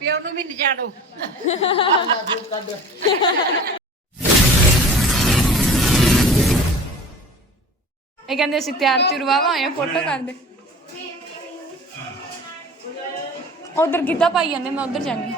ਪਿਓ ਨੂੰ ਵੀ ਨਜਾੜੋ। ਇਹ ਕਹਿੰਦੇ ਅਸੀਂ ਤਿਆਰ ਚੁਰਵਾਵਾ ਆਏ ਫੋਟੋ ਕਰਦੇ। ਉਧਰ ਗੀਤਾ ਪਾਈ ਜਾਂਦੇ, ਮੈਂ ਉਧਰ ਜਾਂਗੀ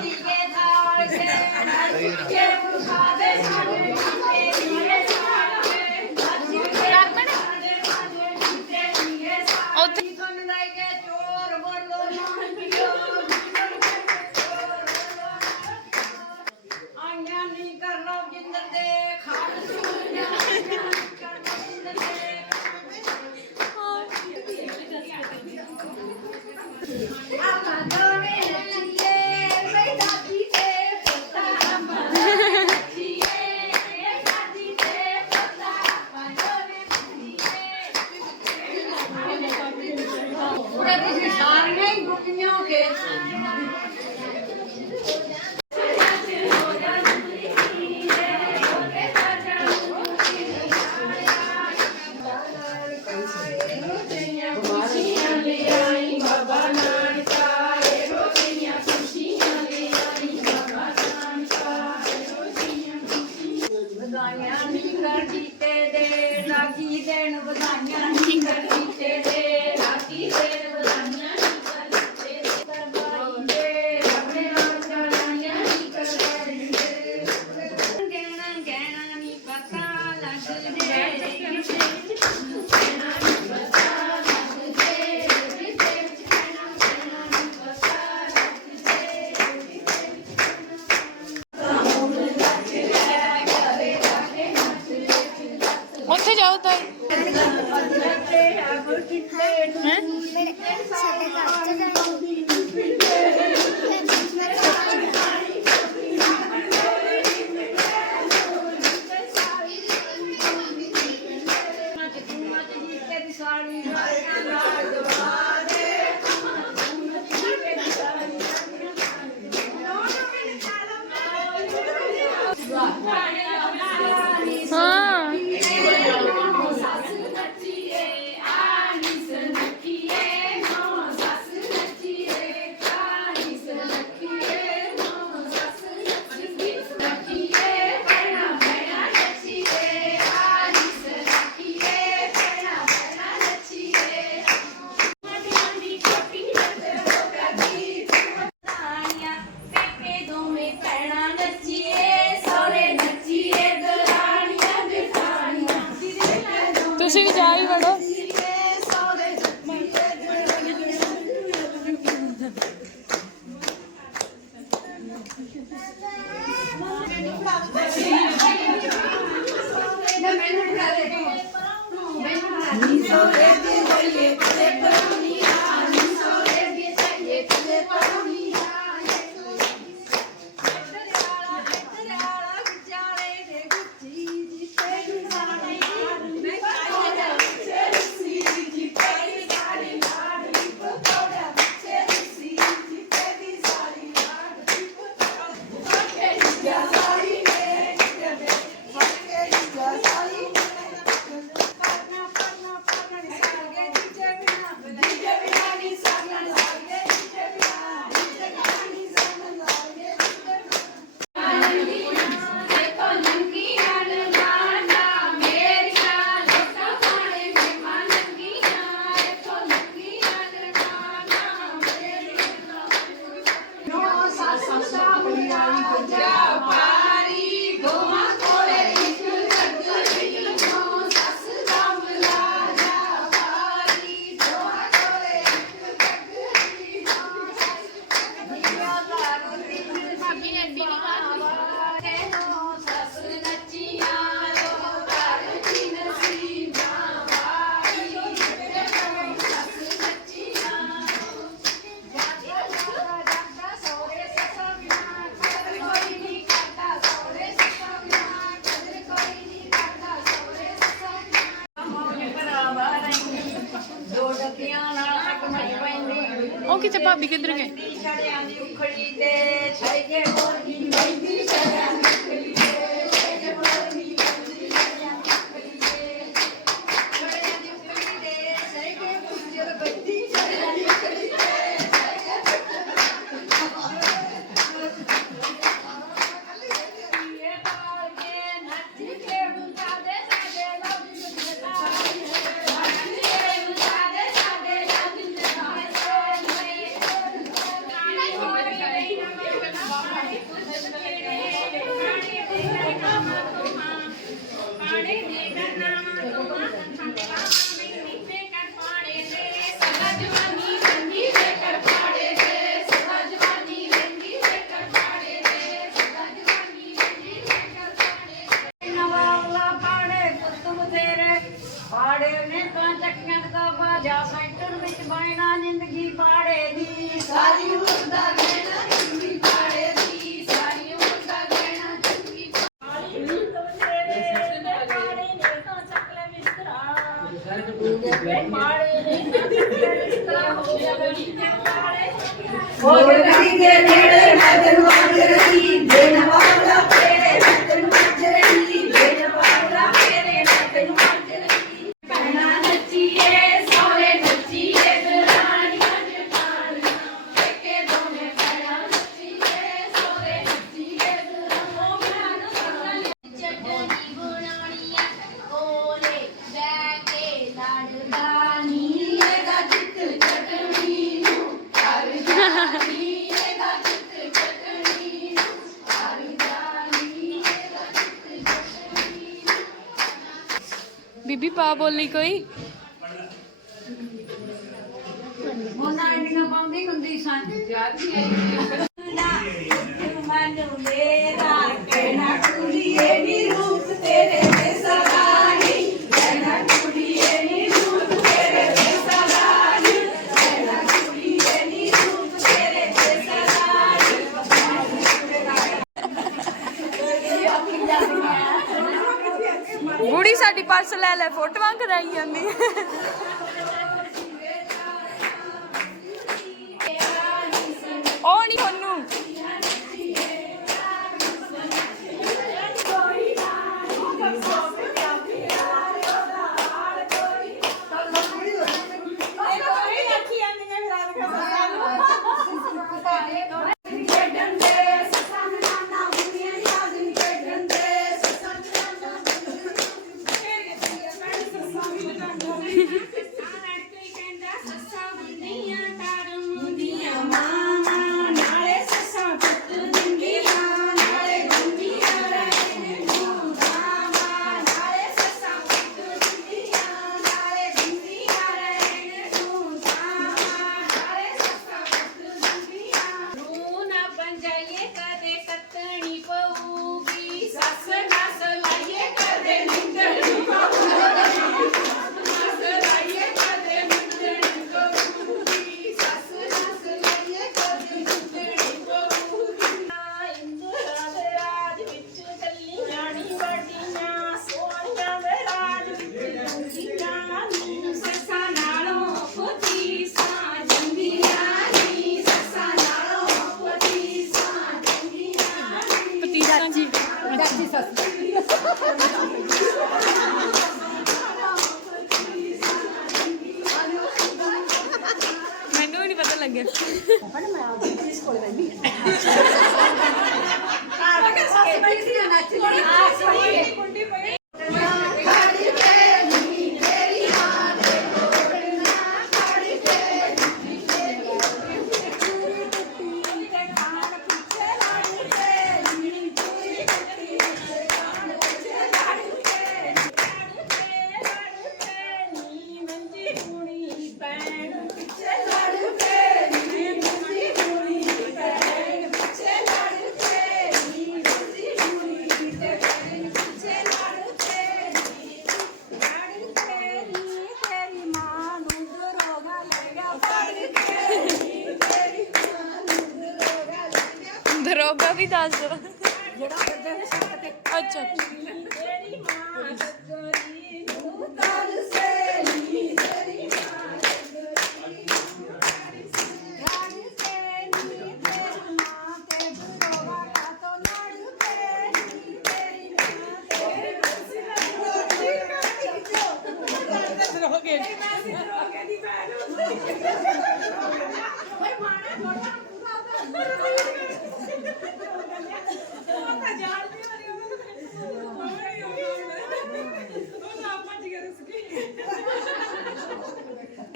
Get out, get out, get out. ਬੋਲੀ ਕੋਈ। ਉਹਨਾਂ ਇੰਨੀਆਂ ਪਾਉਂਦੀ ਹੁੰਦੀ ਸਾਂ। ਯਾਦ ਨਹੀਂ ਆਈ ਮੇਰਾ ਲੈ ਲੈ ਫੋਟੋਆਂ ਕਰਾਈ ਜਾਂਦੀ ਦੱਸ ਅੱਛਾ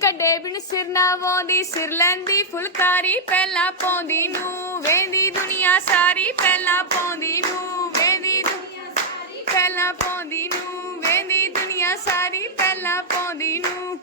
ਕੱਡੇ ਬਿਨ ਸਿਰ ਨਾ ਵਾਉਂਦੀ, ਸਿਰ ਲੈਂਦੀ ਫੁਲਕਾਰੀ ਪਹਿਲਾਂ ਪਾਉਂਦੀ ਨੂੰ। ਵੇਂਦੀ ਦੁਨੀਆ ਸਾਰੀ ਪਹਿਲਾਂ ਪਾਉਂਦੀ ਨੂੰ। ਵੇਂਦੀ ਦੁਨੀਆ ਸਾਰੀ ਪਹਿਲਾਂ ਪਾਉਂਦੀ ਨੂੰ। ਵੇਂਦੀ ਦੁਨੀਆ ਸਾਰੀ ਪਹਿਲਾਂ ਪਾਉਂਦੀ ਨੂੰ।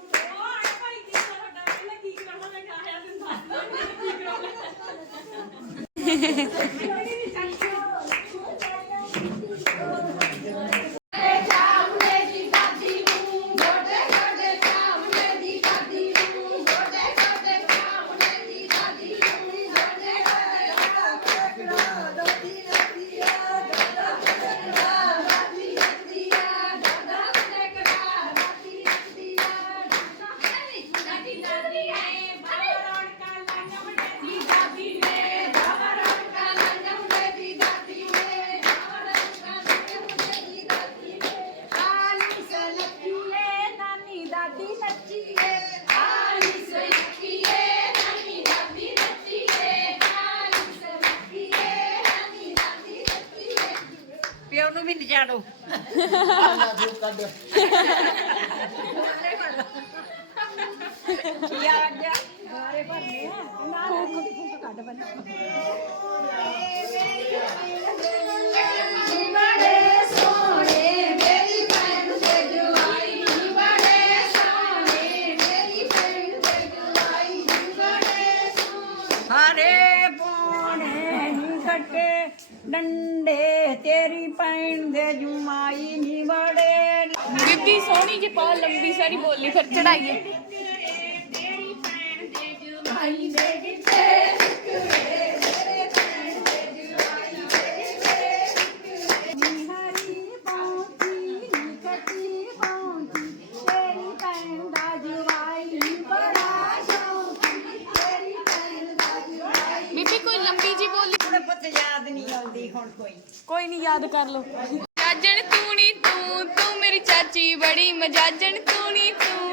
ਉਹਨੂੰ ਵੀ ਨਚਾੜੋ ਕੀ ਆ ਗਿਆ ਬਾਰੇ ਭਰਨੇ ਆ ਨਾ ਕੋਕ ਕੋਕ ਕੱਢ ਬੰਨਾ ਲੰਬੀ ਸੋਹਣੀ ਜੀ ਪਾ ਲੰਬੀ ਸਾਰੀ ਬੋਲੀ ਫਿਰ ਚੜਾਈਏ। ਬੀਬੀ ਕੋਈ ਲੰਬੀ ਜੀ ਬੋਲੀ? ਯਾਦ ਨਹੀਂ ਕੋਈ। ਕੋਈ ਯਾਦ ਕਰ ਲਓ। ਮੇਰੀ ਚਾਚੀ ਬੜੀ ਮਜਾਜਣ ਤੂੰ ਨਹੀਂ ਤੂੰ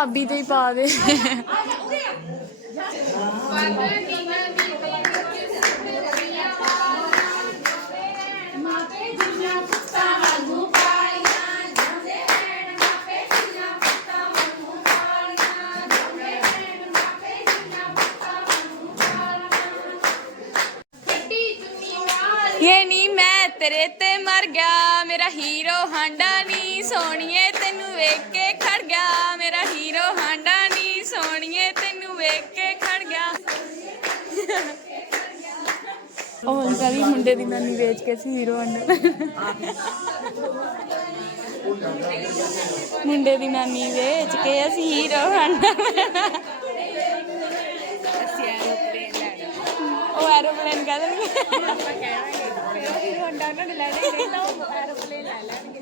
ਭਾਬੀ ਦੇ ਹੀ ਪਾ ਦੇ। ਕਰੀ ਮੁੰਡੇ ਦੀ ਨਾਨੀ ਵੇਚ ਕੇ ਸੀ ਹੀਰੋ ਨੂੰ ਮੁੰਡੇ ਦੀ ਨਾਨੀ ਵੇਚ ਕੇ ਅਸੀਂ ਹੀਰੋ ਹਨ ਉਹ ਐਰੋਪਲੇਨ ਕਹਿ ਦੇਣਗੇ। ਆਪਾਂ ਕਹਿ ਰਹੇ ਹਾਂ ਹੀਰੋ ਹੰਡਾ ਉਹਨਾਂ ਨੇ ਲੈਣੇ ਨਹੀਂ ਤਾਂ ਉਹ ਐਰੋਪਲੇਨ ਲੈ ਲੈਣਗੇ।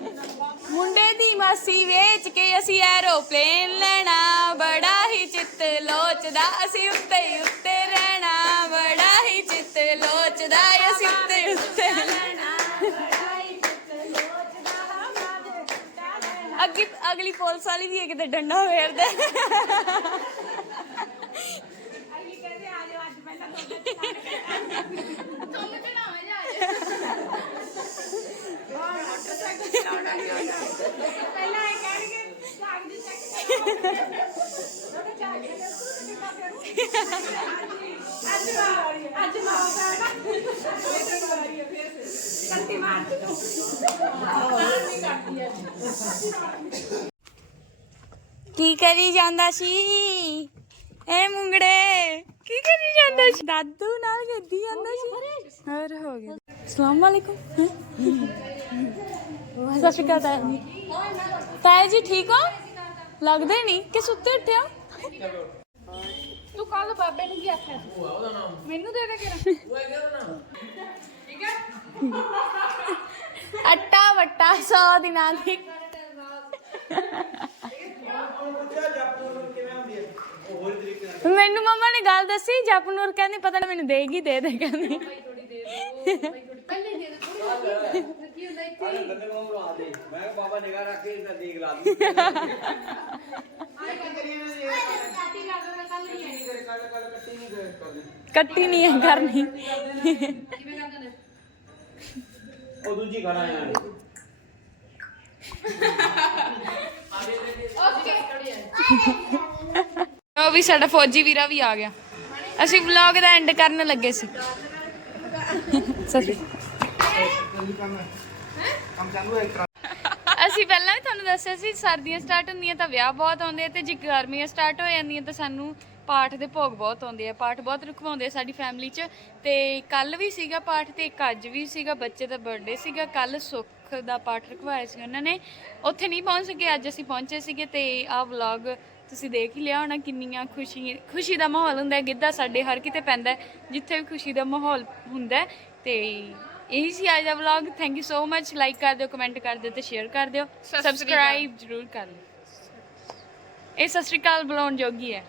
ਮੁੰਡੇ ਦੀ ਮਾਸੀ ਵੇਚ ਕੇ ਅਸੀਂ ਐਰੋਪਲੇਨ ਲੈਣਾ। ਬੜਾ ਹੀ ਚਿੱਤ ਲੋਚਦਾ, ਅਸੀਂ ਉੱਤੇ ਹੀ ਉੱਤੇ ਰਹਿਣਾ। ਬੜਾ ਹੀ ਚਿੱਤ ਲੋਚਦਾ, ਅਸੀਂ ਉੱਤੇ ਹੀ ਉੱਤੇ ਰਹਿਣਾ। ਅੱਗੇ, ਅਗਲੀ ਪੁਲਿਸ ਵਾਲੀ ਵੀ ਹੈ ਕਿਤੇ ਡੰਡਾ ਫੇਰਦੇ ਅੱਜ ਮਾਰਦਾ ਨਾ ਇਹ ਤਾਂ ਵਾਰੀ ਹੈ ਫਿਰ ਕੰਤੀ ਮਾਰਦੀ ਤੂੰ ਨਹੀਂ ਕਰਦੀ ਅੱਜ ਕੀ ਕਰੀ ਜਾਂਦਾ ਸੀ? ਐ ਮੁੰਗੜੇ। ਕੀ ਕਰੀ ਜਾਂਦਾ ਸੀ? ਦਾਦੂ ਨਾਲ ਗੱਦੀ ਜਾਂਦਾ ਸੀ। ਹੋਰ ਹੋ ਗਿਆ। ਅਸਲਾਮ ਵਾਲੇਕੁਮ? ਸਤਿ ਸ਼੍ਰੀ ਅਕਾਲ ਤਾਇਆ। ਜੀ ਤਾਇਆ ਜੀ ਠੀਕ ਹੋ? ਲੱਗਦੇ ਨਹੀਂ ਕਿ ਸੁੱਤੇ ਉੱਠਿਆ ਤੂੰ ਕੱਲ ਬਾਬੇ ਨੂੰ ਕੀ ਆਖਿਆ ਸੀ? ਮੈਨੂੰ ਦੇ ਦੇ ਕਿਰਾ ਅੱਟਾ ਵੱਟਾ 100 ਦਿਨਾਂ ਦੀ। ਮੈਨੂੰ ਮਮਾ ਨੇ ਗੱਲ ਦੱਸੀ ਜਪਨੂਰ ਕਹਿੰਦੀ ਪਤਾ ਨਹੀਂ ਮੈਨੂੰ ਦੇਗੀ ਦੇ ਦੇ ਕਹਿੰਦੀ। ਕੱਲੇ ਦੇ ਦੇ ਥੋੜੀ ਕੀ ਹੁੰਦਾ ਇੱਥੇ ਬੰਦੇ ਨੂੰ ਉਡਾ ਦੇ ਮੈਂ ਕਿਹਾ ਬਾਬਾ ਨਿਗਾਹ ਰੱਖ ਕੇ ਇਹਦਾ ਦੇਖ ਲਾ ਦੂੰ ਕਾਟੀ ਨਹੀਂ ਹੈ ਕਰਨੀ ਨੇ ਉਹ ਦੂਜੀ ਖਾਣਾ ਯਾਰ ਉਹ ਵੀ ਸਾਡਾ ਫੌਜੀ ਵੀਰਾ ਵੀ ਆ ਗਿਆ। ਅਸੀਂ ਵਲੌਗ ਦਾ ਐਂਡ ਕਰਨ ਲੱਗੇ ਸੀ। ਸਸੀ ਅਸੀਂ ਪਹਿਲਾਂ ਵੀ ਤੁਹਾਨੂੰ ਦੱਸਿਆ ਸੀ, ਸਰਦੀਆਂ ਸਟਾਰਟ ਹੁੰਦੀਆਂ ਤਾਂ ਵਿਆਹ ਬਹੁਤ ਆਉਂਦੇ ਆ ਤੇ ਜੇ ਗਰਮੀਆਂ ਸਟਾਰਟ ਹੋ ਜਾਂਦੀਆਂ ਤਾਂ ਸਾਨੂੰ ਪਾਠ ਦੇ ਭੋਗ ਬਹੁਤ ਆਉਂਦੇ ਆ, ਪਾਠ ਬਹੁਤ ਰਖਵਾਉਂਦੇ ਆ ਸਾਡੀ ਫੈਮਿਲੀ 'ਚ। ਤੇ ਕੱਲ ਵੀ ਸੀਗਾ ਪਾਠ ਤੇ ਇੱਕ ਅੱਜ ਵੀ ਸੀਗਾ, ਬੱਚੇ ਦਾ ਬਰਥਡੇ ਸੀਗਾ। ਕੱਲ ਸੁੱਖ ਦਾ ਪਾਠ ਰਖਵਾਇਆ ਸੀ ਉਹਨਾਂ ਨੇ। ਉੱਥੇ ਨਹੀਂ ਪਹੁੰਚ ਸਕੇ, ਅੱਜ ਅਸੀਂ ਪਹੁੰਚੇ ਸੀਗੇ ਤੇ ਆਹ ਵਲੌਗ ਤੁਸੀਂ ਦੇਖ ਹੀ ਲਿਆ ਹੋਣਾ ਕਿੰਨੀਆਂ ਖੁਸ਼ੀ ਖੁਸ਼ੀ ਦਾ ਮਾਹੌਲ ਹੁੰਦਾ ਹੈ ਗਿੱਧਾ ਸਾਡੇ ਹਰ ਕਿਤੇ ਪੈਂਦਾ ਹੈ ਜਿੱਥੇ ਵੀ ਖੁਸ਼ੀ ਦਾ ਮਾਹੌਲ ਹੁੰਦਾ ਹੈ ਤੇ ਇਹੀ ਸੀ ਅੱਜ ਦਾ vlog thank you so much like ਕਰ ਦਿਓ ਕਮੈਂਟ ਕਰ ਦਿਓ ਤੇ ਸ਼ੇਅਰ ਕਰ ਦਿਓ। ਸਬਸਕ੍ਰਾਈਬ ਜਰੂਰ ਕਰ ਲਿਓ। ਇਹ ਸਤਿ ਸ਼੍ਰੀ ਅਕਾਲ ਬੁਲਾਉਣ ਜੋਗੀ ਹੈ।